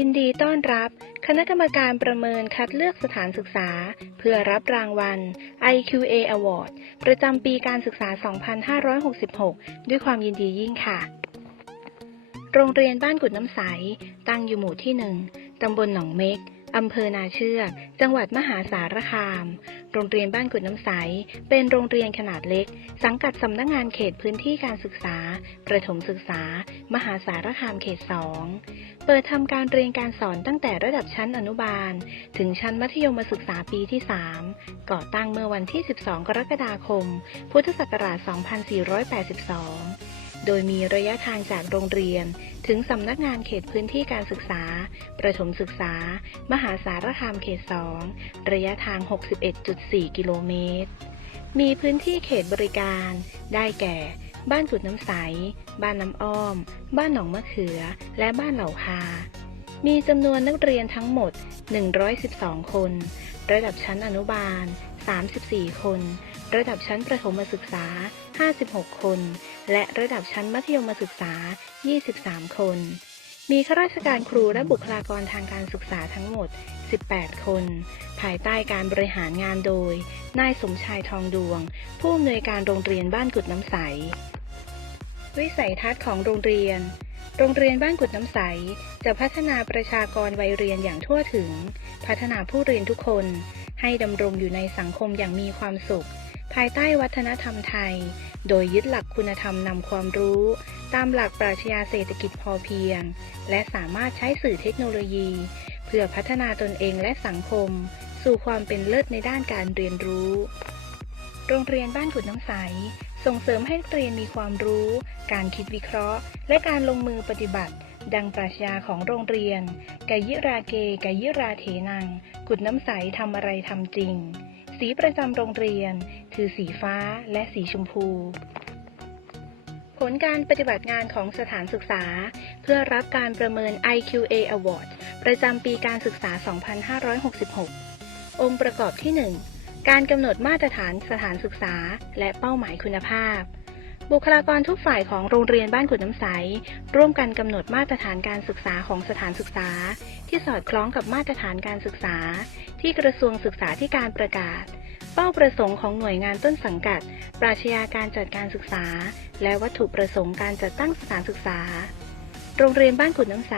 ินดีต้อนรับ คณะกรรมการประเมินคัดเลือกสถานศึกษา เพื่อรับรางวัล IQA Award ประจำปีการศึกษา 2566 ด้วยความยินดียิ่งค่ะ โรงเรียนบ้านกุดน้ำใส ตั้งอยู่หมู่ที่1ตำบลหนองเม็กอำเภอนาเชือก จังหวัดมหาสารคาม โรงเรียนบ้านกุดน้ำใส เป็นโรงเรียนขนาดเล็ก สังกัดสำนักงานเขตพื้นที่การศึกษา ประถมศึกษา มหาสารคามเขต2 เปิดทำการเรียนการสอนตั้งแต่ระดับชั้นอนุบาล ถึงชั้นมัธยมศึกษาปีที่ 3 ก่อตั้งเมื่อวันที่ 12 กรกฎาคม พุทธศักราช 2482 โดยมีระยะทางจากโรงเรียน ถึงสำนักงานเขตพื้นที่การศึกษา ประถมศึกษา มหาสารคามเขต 2 ระยะทาง 61.4 กิโลเมตร มีพื้นที่เขตบริการ ได้แก่ บ้านกุดน้ำใส บ้านน้ำอ้อม บ้านหนองมะเขือ และบ้านเหล่าคามีจำนวนนักเรียนทั้งหมด 112 คน ระดับชั้นอนุบาล 34 คน ระดับชั้นประถมศึกษา 56 คน และระดับชั้นมัธยมศึกษา 23 คน มีข้าราชการครูและบุคลากรทางการศึกษาทั้งหมด 18 คน ภายใต้การบริหารงานโดย นายสมชายทองดวง ผู้อำนวยการโรงเรียนบ้านกุดน้ำใส วิสัยทัศน์ของโรงเรียน โรงเรียนบ้านกุดน้ำใส จะพัฒนาประชากรวัยเรียนอย่างทั่วถึง พัฒนาผู้เรียนทุกคน ให้ดำรงอยู่ในสังคมอย่างมีความสุข ภายใต้วัฒนธรรมไทย โดยยึดหลักคุณธรรมนำความรู้ตามหลักปรัชญาเศรษฐกิจพอเพียง และสามารถใช้สื่อเทคโนโลยี เพื่อพัฒนาตนเองและสังคม สู่ความเป็นเลิศในด้านการเรียนรู้ โรงเรียนบ้านกุดน้ำใส ส่งเสริมให้นักเรียนมีความรู้ การคิดวิเคราะห์ และการลงมือปฏิบัติ ดังปรัชญาของโรงเรียนกายิราเกกายิราเถนังกุดน้ำใสทำอะไรทำจริง สีประจำโรงเรียน คือสีฟ้าและสีชมพู ผลการปฏิบัติงานของสถานศึกษา เพื่อรับการประเมิน IQA Award ประจำปีการศึกษา 2566 องค์ประกอบที่ 1 การกำหนดมาตรฐานสถานศึกษา และเป้าหมายคุณภาพ บุคลากรทุกฝ่ายของโรงเรียนบ้านขุดน้ำใส ร่วมกันกำหนดมาตรฐานการศึกษาของสถานศึกษา ที่สอดคล้องกับมาตรฐานการศึกษา ที่กระทรวงศึกษาธิการประกาศ เป้าประสงค์ของหน่วยงานต้นสังกัด ปราชญาการจัดการศึกษา และวัตถุประสงค์การจัดตั้งสถานศึกษา โรงเรียนบ้านขุดน้ำใส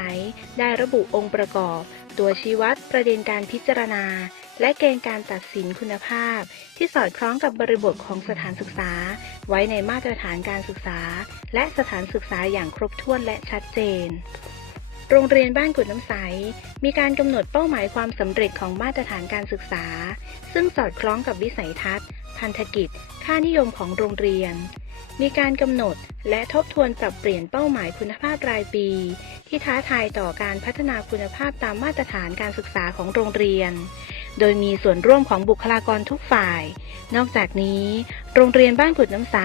ได้ระบุองค์ประกอบ ตัวชี้วัดประเด็นการพิจารณา และเกณฑ์การตัดสินคุณภาพ ที่สอดคล้องกับบริบทของสถานศึกษา ไว้ในมาตรฐานการศึกษา และสถานศึกษาอย่างครบถ้วนและชัดเจน โรงเรียนบ้านกุดน้ำใส มีการกำหนดเป้าหมายความสำเร็จของมาตรฐานการศึกษา ซึ่งสอดคล้องกับวิสัยทัศน์ พันธกิจ ค่านิยมของโรงเรียน มีการกำหนดและทบทวนปรับเปลี่ยนเป้าหมายคุณภาพรายปี ที่ท้าทายต่อการพัฒนาคุณภาพตามมาตรฐานการศึกษาของโรงเรียน โดยมีส่วนร่วมของบุคลากรทุกฝ่าย นอกจากนี้ โรงเรียนบ้านกุดน้ำใส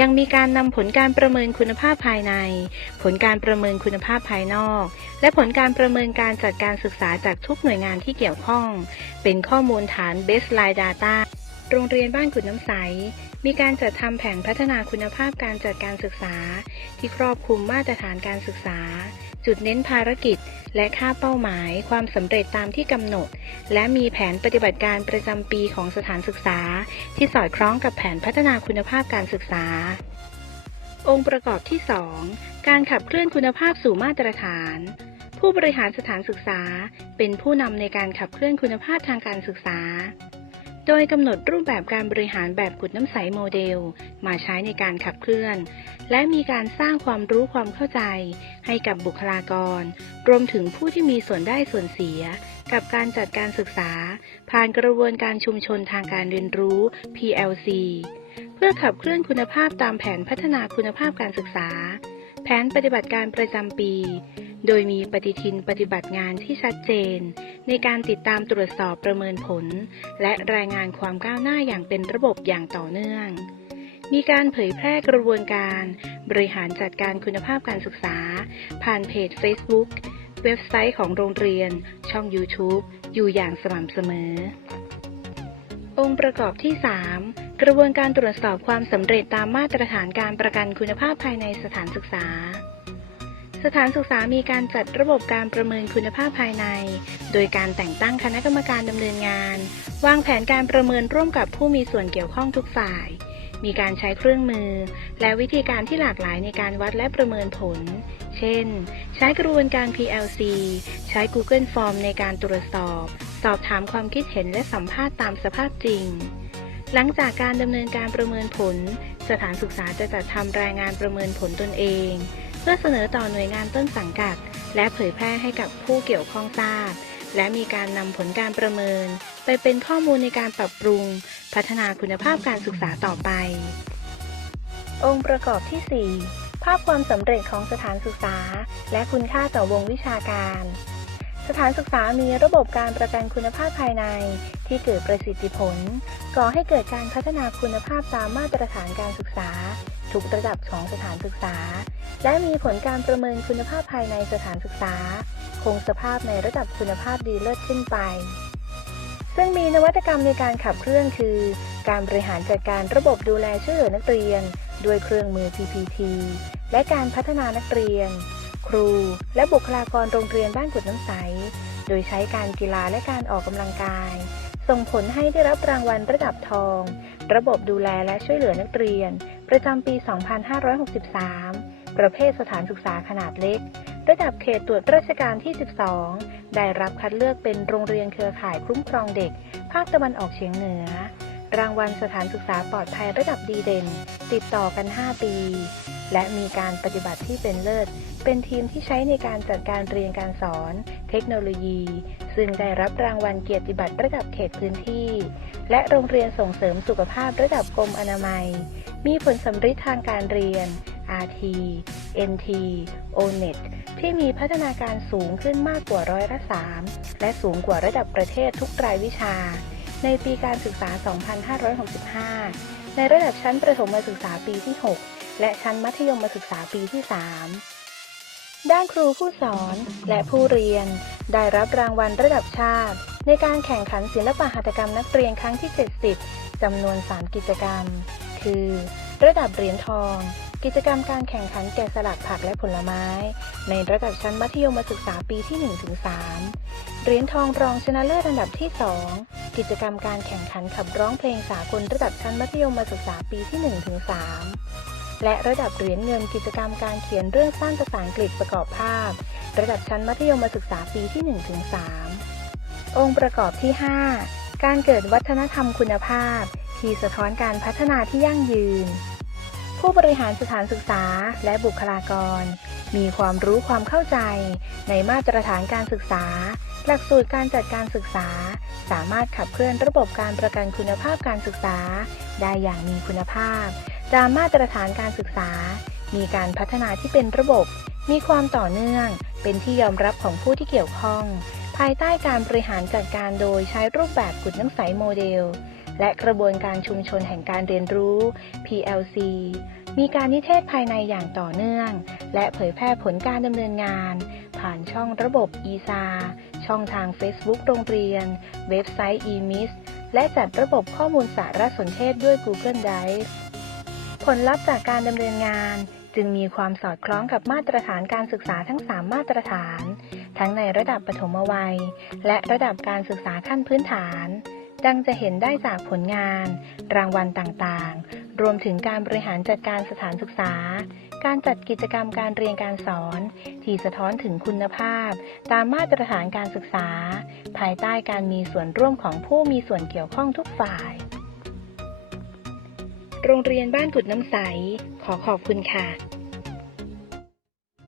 ยังมีการนำผลการประเมินคุณภาพภายใน ผลการประเมินคุณภาพภายนอก และผลการประเมินการจัดการศึกษาจากทุกหน่วยงานที่เกี่ยวข้อง เป็นข้อมูลฐาน baseline data โรงเรียนบ้านกุดน้ำใส มีการจัดทำแผนพัฒนาคุณภาพการจัดการศึกษา ที่ครอบคลุมมาตรฐานการศึกษา จุดเน้นภารกิจ และค่าเป้าหมาย ความสำเร็จตามที่กำหนด และมีแผนปฏิบัติการประจำปีของสถานศึกษา ที่สอดคล้องกับแผนพัฒนาคุณภาพการศึกษา องค์ประกอบที่ 2 การขับเคลื่อนคุณภาพสู่มาตรฐาน ผู้บริหารสถานศึกษา เป็นผู้นำในการขับเคลื่อนคุณภาพทางการศึกษา ดยกำหนดรูปแบบการบริหารแบบกุดน้ำใสโมเดล มาใช้ในการขับเคลื่อน และมีการสร้างความรู้ความเข้าใจ ให้กับบุคลากร รวมถึงผู้ที่มีส่วนได้ส่วนเสีย กับการจัดการศึกษา ผ่านกระบวนการชุมชนทางการเรียนรู้ PLC เพื่อขับเคลื่อนคุณภาพตามแผนพัฒนาคุณภาพการศึกษา แผนปฏิบัติการประจำปี โดยมีปฏิทินปฏิบัติงานที่ชัดเจน ในการติดตามตรวจสอบประเมินผล และรายงานความก้าวหน้าอย่างเป็นระบบอย่างต่อเนื่อง มีการเผยแพร่กระบวนการ บริหารจัดการคุณภาพการศึกษา ผ่านเพจ Facebook เว็บไซต์ของโรงเรียน ช่อง YouTube อยู่อย่างสม่ำเสมอ องค์ประกอบที่ 3 กระบวนการตรวจสอบความสำเร็จตามมาตรฐานการประกันคุณภาพภายในสถานศึกษา สถานศึกษามีการจัดระบบการประเมินคุณภาพภายใน โดยการแต่งตั้งคณะกรรมการดำเนินงาน วางแผนการประเมินร่วมกับผู้มีส่วนเกี่ยวข้องทุกฝ่าย มีการใช้เครื่องมือ และวิธีการที่หลากหลายในการวัดและประเมินผล เช่น ใช้กระบวนการ PLC ใช้ Google Form ในการตรวจสอบ สอบถามความคิดเห็นและสัมภาษณ์ตามสภาพจริง หลังจากการดำเนินการประเมินผล สถานศึกษาจะจัดทำรายงานประเมินผลตนเอง เพื่อเสนอต่อหน่วยงานต้นสังกัด และเผยแพร่ให้กับผู้เกี่ยวข้องทราบ และมีการนำผลการประเมิน ไปเป็นข้อมูลในการปรับปรุง พัฒนาคุณภาพการศึกษาต่อไป องค์ประกอบที่ 4 ภาพความสำเร็จของสถานศึกษา และคุณค่าต่อวงวิชาการ สถานศึกษามีระบบการประกันคุณภาพภายใน ที่เกิดประสิทธิผล ก่อให้เกิดการพัฒนาคุณภาพตามมาตรฐานการศึกษา ทุกระดับของสถานศึกษา และมีผลการประเมินคุณภาพภายในสถานศึกษา คงสภาพในระดับคุณภาพดีเลิศขึ้นไป ซึ่งมีนวัตกรรมในการขับเคลื่อนคือ การบริหารจัดการระบบดูแลช่วยเหลือนักเรียน ด้วยเครื่องมือ PPT และการพัฒนานักเรียน ครู และบุคลากรโรงเรียนบ้านกุดน้ำใส โดยใช้การกีฬาและการออกกำลังกาย ส่งผลให้ได้รับรางวัลระดับทอง ระบบดูแลและช่วยเหลือนักเรียน ประจำปี 2563 ประเภทสถานศึกษาขนาดเล็ก ระดับเขตตรวจราชการที่ 12 ได้รับคัดเลือกเป็นโรงเรียนเครือข่ายคุ้มครองเด็ก ภาคตะวันออกเฉียงเหนือ รางวัลสถานศึกษาปลอดภัยระดับดีเด่น ติดต่อกัน 5 ปีและมีการปฏิบัติที่เป็นเลิศ เป็นทีมที่ใช้ในการจัดการเรียนการสอน เทคโนโลยี ซึ่งได้รับรางวัลเกียรติบัตรระดับเขตพื้นที่ และโรงเรียนส่งเสริมสุขภาพระดับกรมอนามัย มีผลสำฤทธิ์ทางการเรียน RT NT ONET ที่มีพัฒนาการสูงขึ้นมากกว่าร้อยละ3และสูงกว่าระดับประเทศทุกรายวิชา ในปีการศึกษา 2565 ในระดับชั้นประถมศึกษาปีที่ 6 และชั้นมัธยมศึกษาปีที่ 3 ด้านครูผู้สอนและผู้เรียน ได้รับรางวัลระดับชาติ ในการแข่งขันศิลปะหัตถกรรมนักเรียนครั้งที่ 70 จำนวน 3 กิจกรรม คือ ระดับเหรียญทอง กิจกรรมการแข่งขันแกะสลักผักและผลไม้ ในระดับชั้นมัธยมศึกษาปีที่ 1-3 เหรียญทองรองชนะเลิศอันดับที่ 2 กิจกรรมการแข่งขันขับร้องเพลงสากลระดับชั้นมัธยมศึกษาปีที่ 1-3 และระดับเหรียญเงินกิจกรรมการเขียนเรื่องสั้นภาษาอังกฤษประกอบภาพ ระดับชั้นมัธยมศึกษาปีที่ 1-3 องค์ประกอบที่ 5 การเกิดวัฒนธรรมคุณภาพ ที่สะท้อนการพัฒนาที่ยั่งยืน ผู้บริหารสถานศึกษาและบุคลากร มีความรู้ความเข้าใจ ในมาตรฐานการศึกษา หลักสูตรการจัดการศึกษา สามารถขับเคลื่อนระบบการประกันคุณภาพการศึกษา ได้อย่างมีคุณภาพ ตามมาตรฐานการศึกษา มีการพัฒนาที่เป็นระบบ มีความต่อเนื่อง เป็นที่ยอมรับของผู้ที่เกี่ยวข้อง ภายใต้การบริหารจัดการโดยใช้รูปแบบกุดน้ำใสโมเดล และกระบวนการชุมชนแห่งการเรียนรู้ PLC มีการนิเทศภายในอย่างต่อเนื่อง และเผยแพร่ผลการดำเนินงาน ผ่านช่องระบบ ESA ช่องทาง Facebook โรงเรียน เว็บไซต์ eMIS และจัดระบบข้อมูลสารสนเทศด้วย Google Drive ผลลัพธ์จากการดำเนินงาน จึงมีความสอดคล้องกับมาตรฐานการศึกษาทั้ง 3 มาตรฐาน ทั้งในระดับปฐมวัย และระดับการศึกษาขั้นพื้นฐาน ดังจะเห็นได้จากผลงาน รางวัลต่างๆ รวมถึงการบริหารจัดการสถานศึกษา การจัดกิจกรรมการเรียนการสอน ที่สะท้อนถึงคุณภาพ ตามมาตรฐานการศึกษา ภายใต้การมีส่วนร่วมของผู้มีส่วนเกี่ยวข้องทุกฝ่าย โรงเรียนบ้านกุดน้ำใส ขอขอบคุณค่ะ